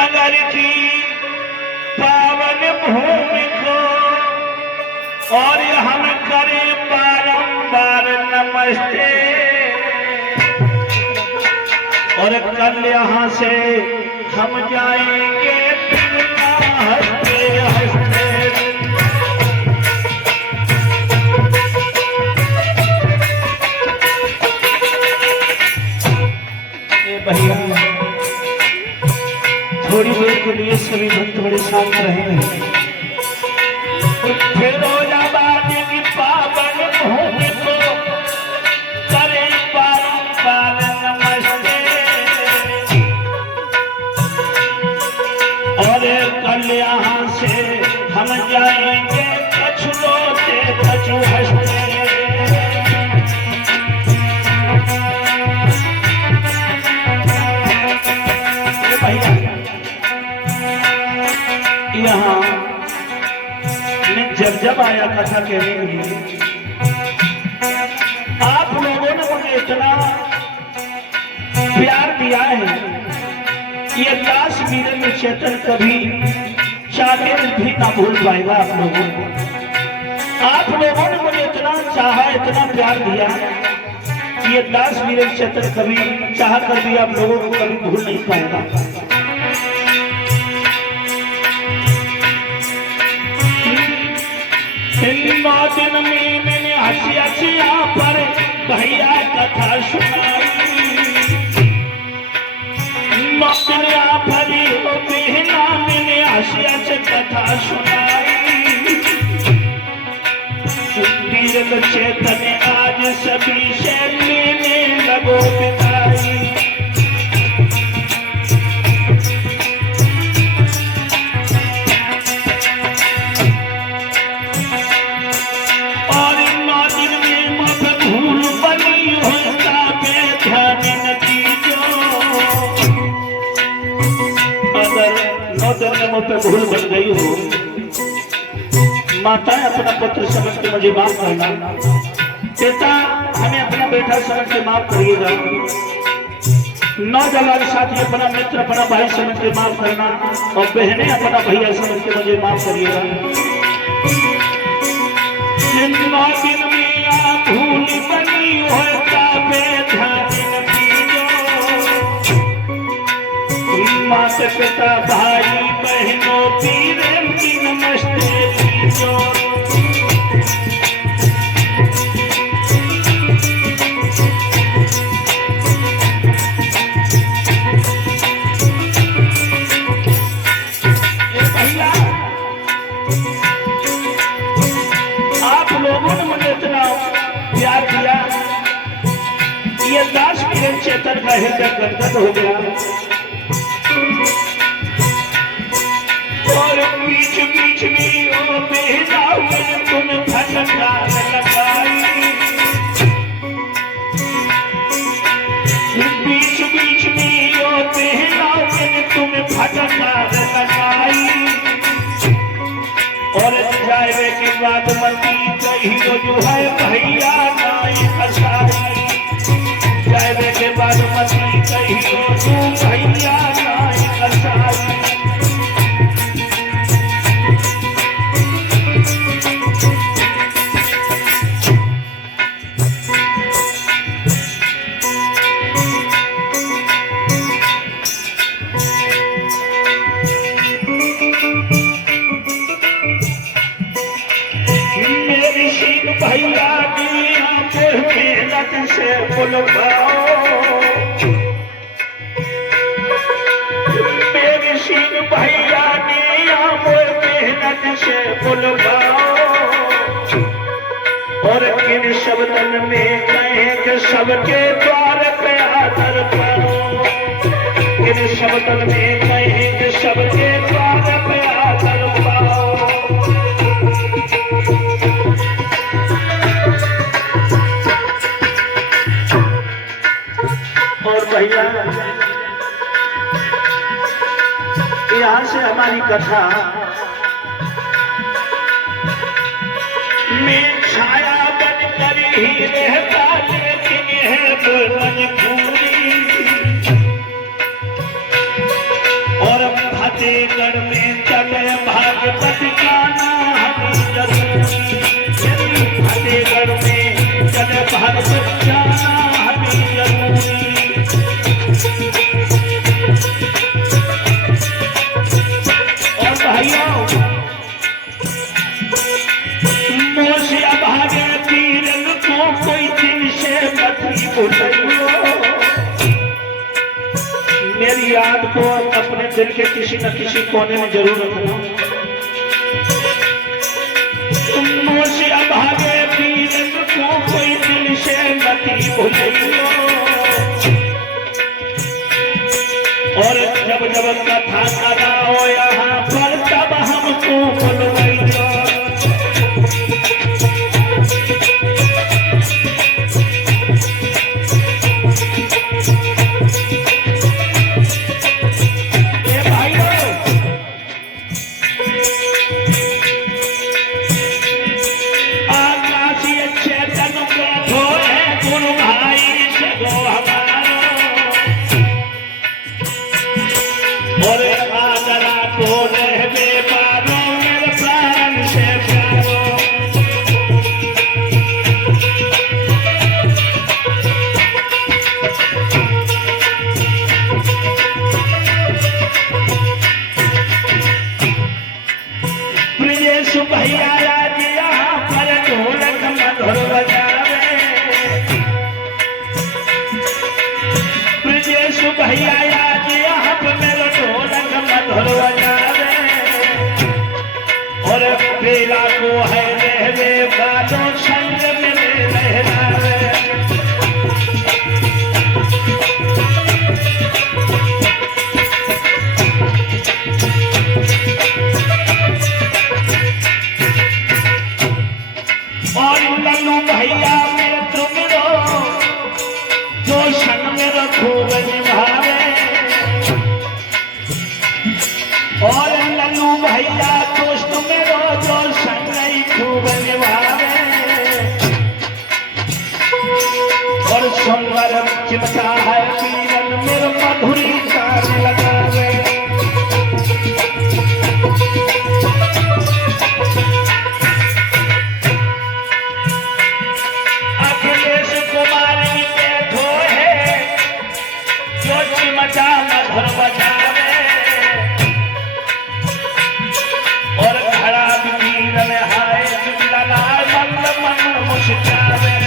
नगर की पावन भूमि को और हम करें बारंबार नमस्ते। और कल यहाँ से हम जाएंगे बिना हंसते हंसते। भैया थोड़ी देर के लिए सभी भक्त बड़े शांत रहे। फिरोजाबाद की पावन भूमि को करें बारंबार नमस्ते। और कल यहाँ से हम जाएंगे कछु रोते कछु हंसते। यहाँ जब आया कथा कहने के लिए, आप लोगों ने मुझे इतना प्यार दिया है, ये दास वीरेंद्र चेतन कभी चाहे भी ना भूल पाएगा। आप लोगों ने मुझे इतना चाहा, इतना प्यार दिया, ये दास वीरेंद्र चेतन कभी चाह कर भी आप लोगों को कभी भूल नहीं पाएगा। 9 दिन में मैंने हंसी हंसी यहाँ पर भैया कथा सुनाई। 9 दिन यहाँ पर हो बहना मैंने हंसी हंसी कथा सुनाई। वीरेंद्र चेतन आज सभी से लेने लगो बिताई। पे भूल बन गई हो, माता अपना पुत्र समझ के मुझे माफ करना, पिता हमें अपना बेटा समझ के माफ करिएगा, नौजवान साथी अपना मित्र अपना भाई समझ के माफ करना, और बहनें अपना भैया समझ के मुझे माफ करिएगा। जिन 9 दिन में आप भूल बनी होता माता पिता भाई बहनों पीरन की नमस्ते कीजो। भैया आप लोगों ने मुझे इतना प्यार दिया, ये दास वीरेंद्र चेतन का हृदय गदगद हो गया। और बीच बीच में ओ बेहदा हुए तुम फटकार लगाई। बीच बीच में ओ बेहदा हुए तुम फटकार लगाई। और जाए के बाद मती कही जो है भैया नाई कसाई। जाए के बाद मती कही जो भैया नाई कसाई। भैया की आंखें मेहनत से बुलवाओ, मेरी सीन भैया की आंखें मेहनत से बुलवाओ। और किन शब्दन में कहें कि सबके द्वार पे आदर पाओ। किन शब्दन में कहें कि सबके द्वार पे आदर पाओ। और भैया यहाँ से हमारी कथा में छाया बन कर ही रहता, लेकिन है मजबूरी। और मेरी याद को अपने दिल के किसी न किसी कोने में जरूर रखना। मुझसे अभागे पीरन को कोई दिल से मती भूलियो। और जब जब कथा करा हो यहाँ पर तब हमको बुलवाइयो। भैया आज यहाँ पे मेरा ढोलक मधुर बजावे। और बेला को है रहवे बालों संग में लहरावे। और लल्लू भैया में तुम जो संग में खूब निभावे। और लल्लू भैया दोस्त मेरो जो संग खूब निभावे। और सुंदर चिमटा है पीरन मेरे मधुरी तार लगावे। अखिलेश कुमार बैठो है जो चिमटा मधुर बजावे। और खड़ा पीरन हाय लला मन मन मुस्कावे।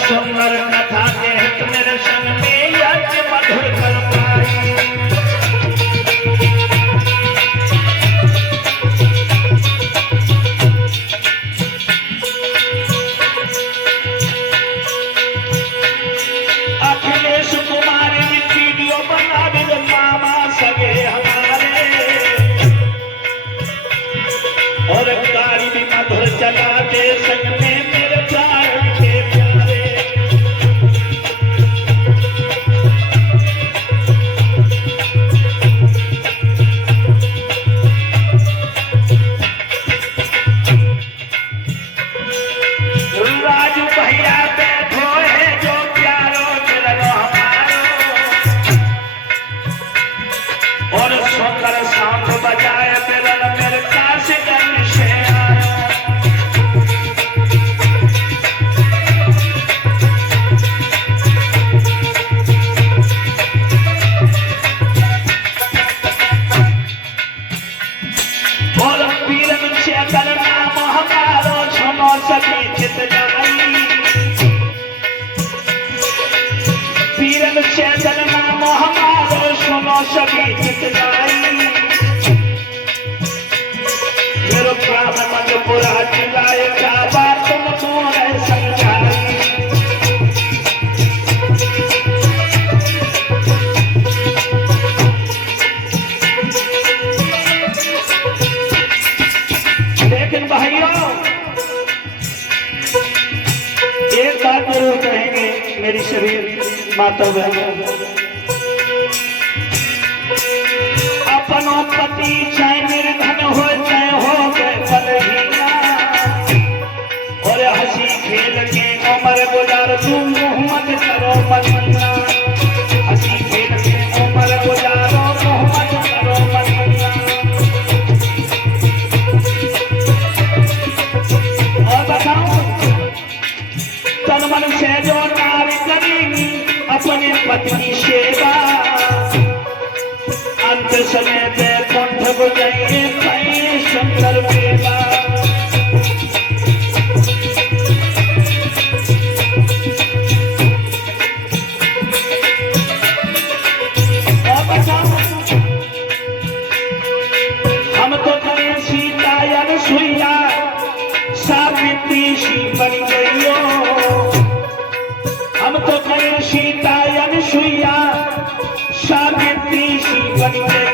सुंदर कथा के मेरे संग में यज्ञ मधुर कर पाई। अखिलेश कुमार वीडियो बना दे मामा सगे हमारे। और गाड़ी भी मधुर चला दे संग में मेरे प्राण के प्यारे। राजू भैया बैठो है जो प्यारो मिलनो हमारो। और सुंदर सांप बजाए बेलन मेरे काश गन से आयो। और पीरन चेतन नाम हमारो सुनो सभी चित जाई। पीरन चेतन नाम हमारो सुनो सभी चित जाई। मेरो प्राण मन पूरा चिल्लाए क्या बात तुमको है समझाई। लेकिन भाइयों एक बात जरूर कहेंगे मेरी सभी माता बहनों। अपनों पति चाहे निर्धन हो चाहे हो गए बलहीना। और हंसी खेल के उम्र गुजार तू मोहम्मद करो मदीना। हंसी खेल के उम्र गुजारो मोहम्मद करो उस समय बैकुंठ बजाइए कहीं शंकर मेला। हम तो करें सीता अनुसुईया सावित्री सी बन गई हो। हम तो करें सीता अनुसुईया सावित्री सी बन गई।